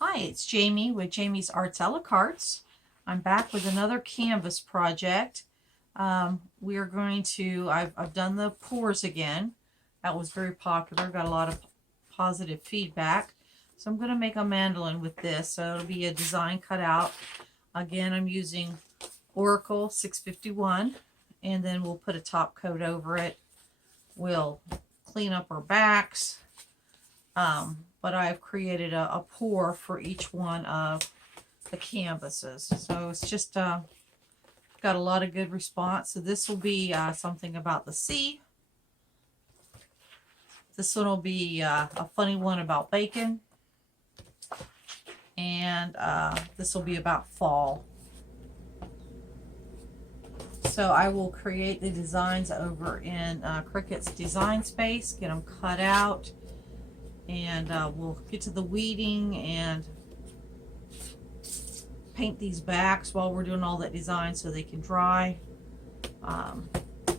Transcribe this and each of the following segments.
Hi, it's Jamie with Jamie's Arts a la Cartes. I'm back with another canvas project. We are going to, I've done the pours again. That was very popular, got a lot of positive feedback. So I'm going to make a mandolin with this. So it'll be a design cut out. Again, I'm using Oracle 651, and then we'll put a top coat over it. We'll clean up our backs. But I've created a pour for each one of the canvases. So it's just got a lot of good response. So this will be something about the sea. This one will be a funny one about bacon. And this will be about fall. So I will create the designs over in Cricut's design space, get them cut out, and we'll get to the weeding and paint these backs while we're doing all that design so they can dry. But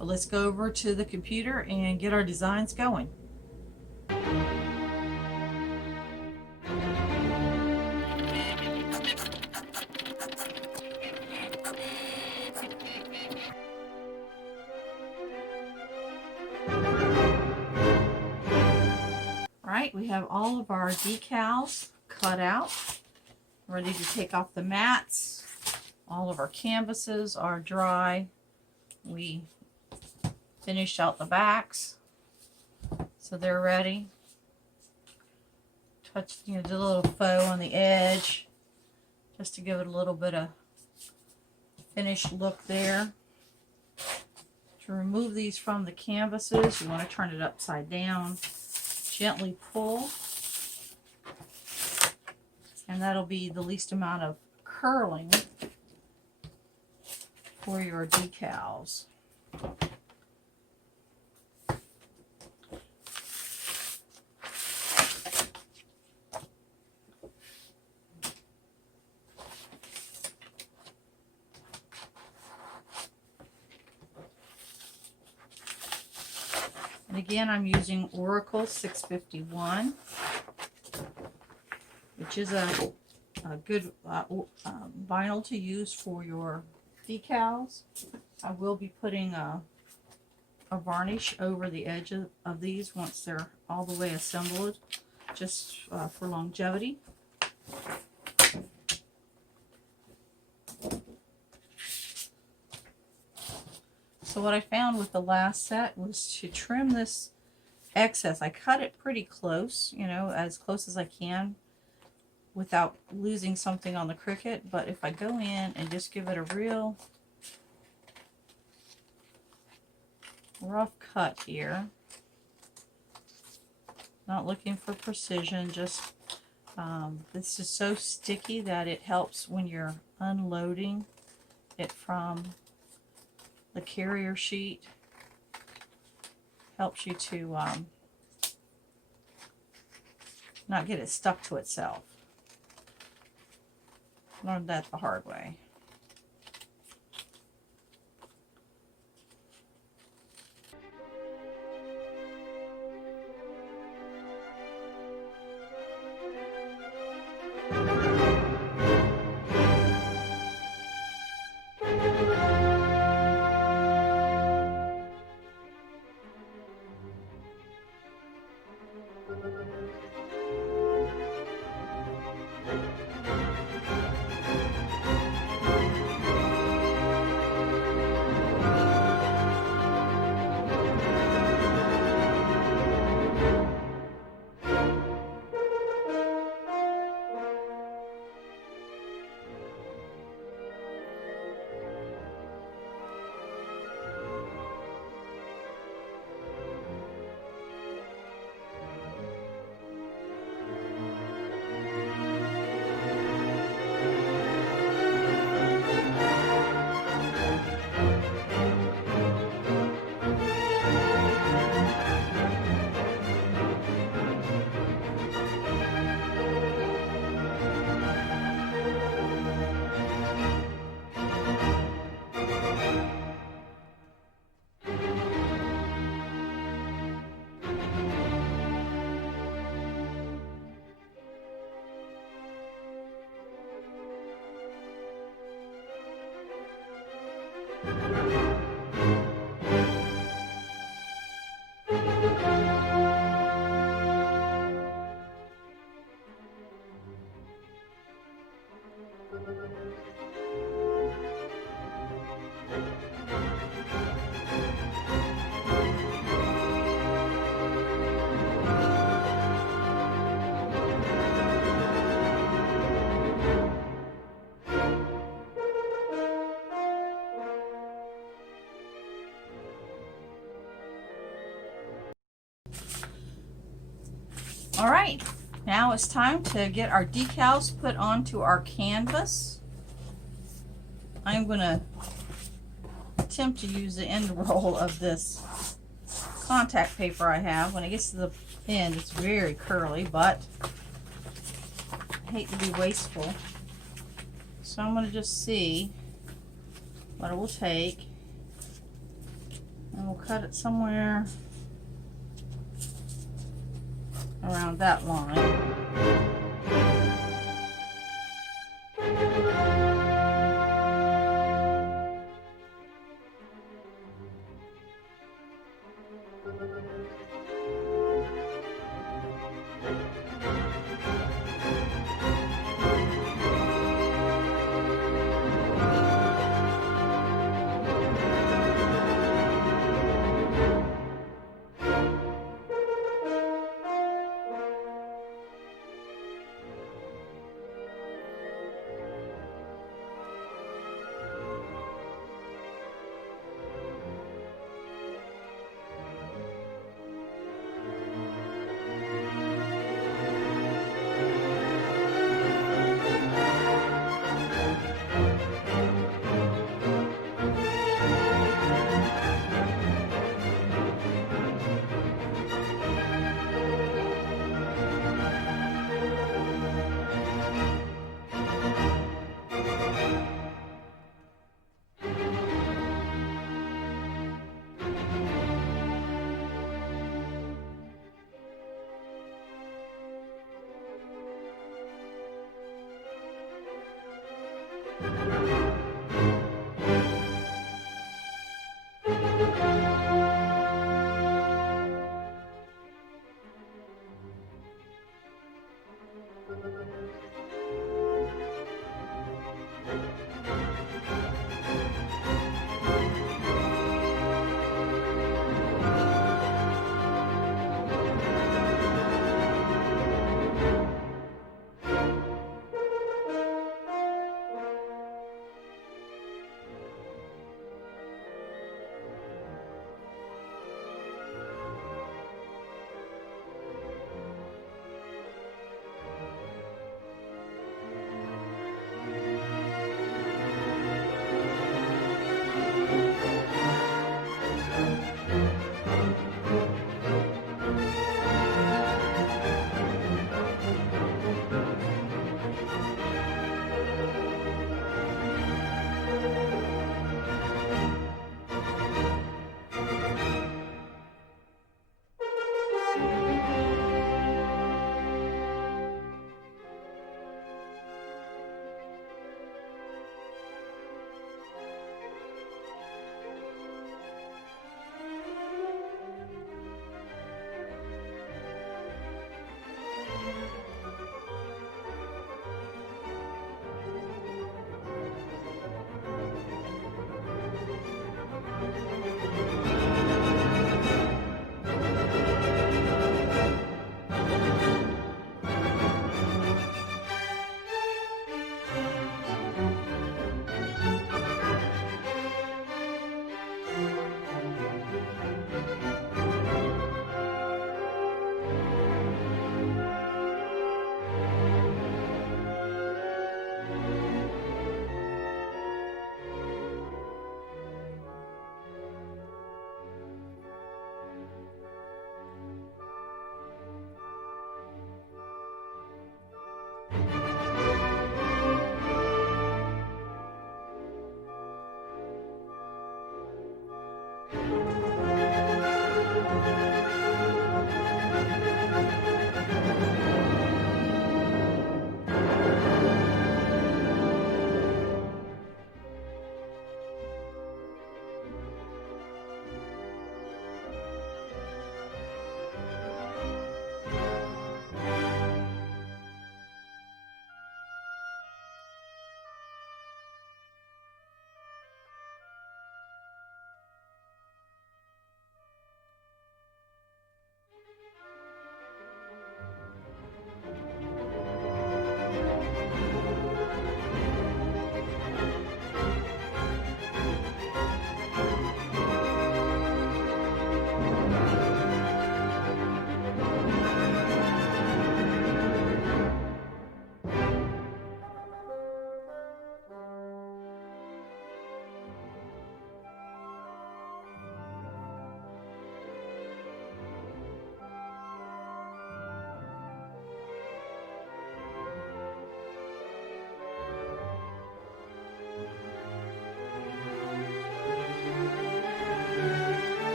let's go over to the computer and get our designs going. Alright, we have all of our decals cut out, ready to take off the mats. All of our canvases are dry. We finished out the backs, so they're ready. Touched, did a little faux on the edge, just to give it a little bit of finished look there. To remove these from the canvases, you want to turn it upside down. Gently pull, and that'll be the least amount of curling for your decals. And again, I'm using Oracle 651, which is a good vinyl to use for your decals. I will be putting a varnish over the edge of these once they're all the way assembled, just for longevity. So what I found with the last set was to trim this excess. I cut it pretty close, you know, as close as I can without losing something on the Cricut. But if I go in and just give it a real rough cut here, not looking for precision, just this is so sticky that it helps when you're unloading it from the carrier sheet. Helps you to not get it stuck to itself. Learned that the hard way. All right, now it's time to get our decals put onto our canvas. I'm going to attempt to use the end roll of this contact paper I have. When it gets to the end, it's very curly, but I hate to be wasteful. So I'm going to just see what it will take, and we'll cut it somewhere around that line.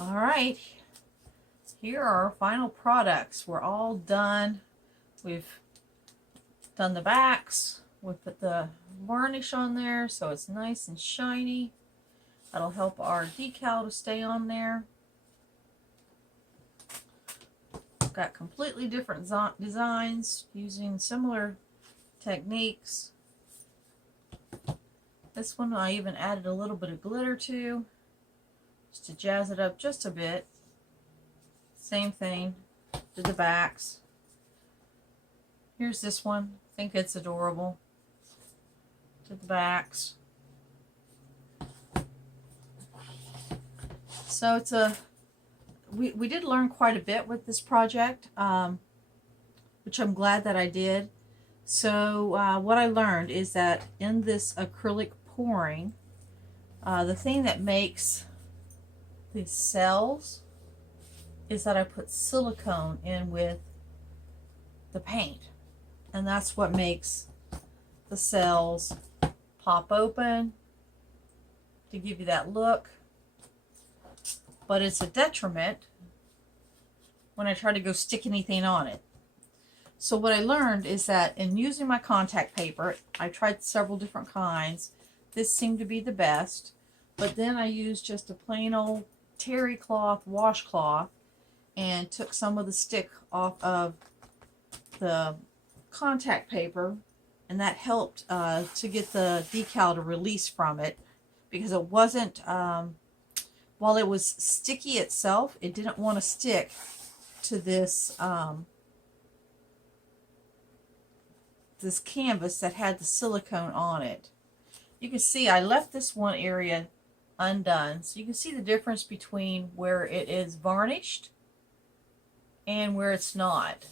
All right, here are our final products. We're all done. We've done the backs. We put the varnish on there so it's nice and shiny. That'll help our decal to stay on there. Got completely different designs using similar techniques. This one I even added a little bit of glitter to, just to jazz it up just a bit. Same thing, did the backs. Here's this one, I think it's adorable. Did the backs. So it's a, we did learn quite a bit with this project, which I'm glad that I did. So what I learned is that in this acrylic pouring, the thing that makes these cells is that I put silicone in with the paint, and that's what makes the cells pop open to give you that look, but it's a detriment when I try to go stick anything on it. So what I learned is that in using my contact paper, I tried several different kinds. This seemed to be the best, but then I used just a plain old terry cloth washcloth and took some of the stick off of the contact paper, and that helped to get the decal to release from it, because it wasn't, while it was sticky itself, it didn't want to stick to this this canvas that had the silicone on it. You can see I left this one area undone, so you can see the difference between where it is varnished and where it's not.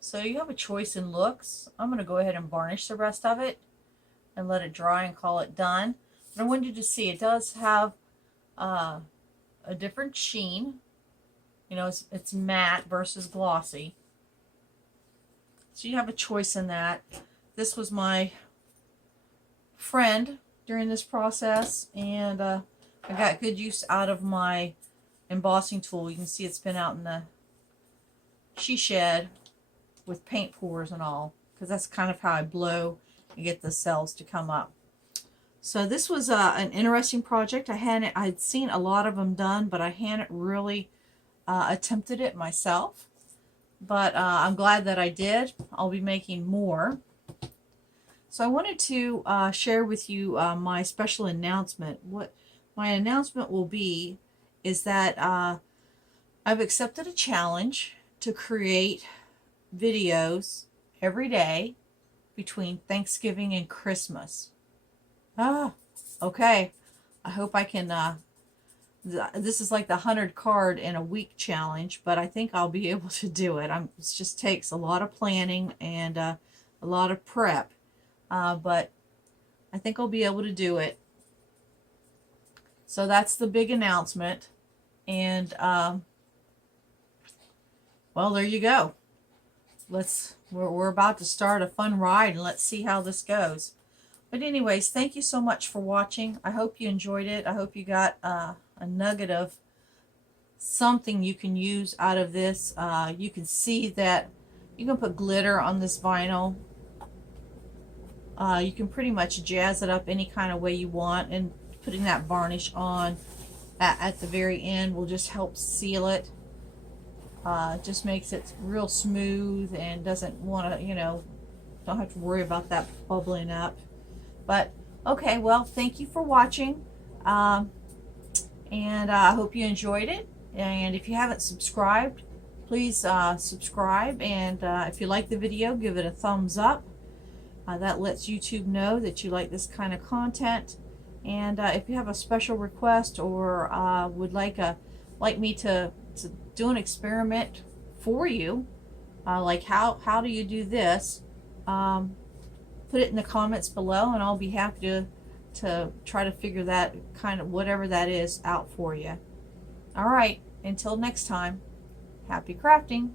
So you have a choice in looks. I'm going to go ahead and varnish the rest of it and let it dry and call it done. But I wanted you to see it does have a different sheen. You know, it's matte versus glossy. So you have a choice in that. This was my friend during this process, and I got good use out of my embossing tool. You can see it's been out in the she shed with paint pours and all, because that's kind of how I blow and get the cells to come up. So this was an interesting project. I'd seen a lot of them done, but I hadn't really attempted it myself. But I'm glad that I did. I'll be making more. So I wanted to share with you my special announcement. What my announcement will be is that I've accepted a challenge to create videos every day between Thanksgiving and Christmas. Okay. I hope I can, this is like the 100 card in a week challenge, but I think I'll be able to do it. It just takes a lot of planning and a lot of prep, but I think I'll be able to do it. So that's the big announcement, and well, there you go. We're about to start a fun ride, and let's see how this goes. But anyways, thank you so much for watching. I hope you enjoyed it. I hope you got a nugget of something you can use out of this. You can see that you can put glitter on this vinyl. You can pretty much jazz it up any kind of way you want, and putting that varnish on at the very end will just help seal it. Just makes it real smooth and doesn't want to, you know, don't have to worry about that bubbling up. But okay, well, thank you for watching, and I hope you enjoyed it. And if you haven't subscribed, please subscribe, and if you like the video, give it a thumbs up. That lets YouTube know that you like this kind of content. And if you have a special request, or would like me to do an experiment for you, like how do you do this, put it in the comments below, and I'll be happy to try to figure that kind of whatever that is out for you. All right, until next time, happy crafting.